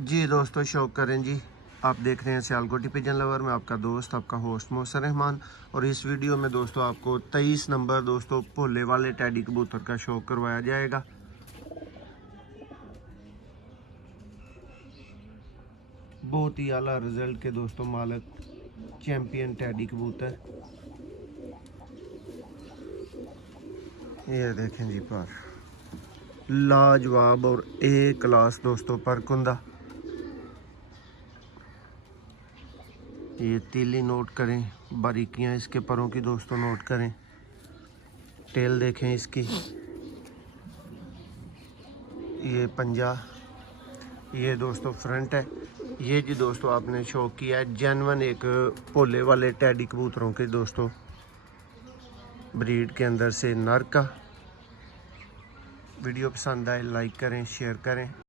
जी दोस्तों, शौक करें जी। आप देख रहे हैं सियालकोटी पिजन लवर में आपका दोस्त, आपका होस्ट मोहसिन रहमान। और इस वीडियो में दोस्तों आपको 23 नंबर दोस्तों भोले वाले टैडी कबूतर का शौक करवाया जाएगा। बहुत ही आला रिजल्ट के दोस्तों मालक चैंपियन टैडी कबूतर। ये देखें जी, पर लाजवाब और ए क्लास दोस्तों पर कुंदा। ये तीली नोट करें, बारीकियां इसके परों की दोस्तों नोट करें। टेल देखें इसकी, ये पंजा, ये दोस्तों फ्रंट है। ये जी दोस्तों आपने शौक किया है जेनवन एक भोले वाले टैडी कबूतरों के दोस्तों ब्रीड के अंदर से नर का। वीडियो पसंद आए लाइक करें, शेयर करें।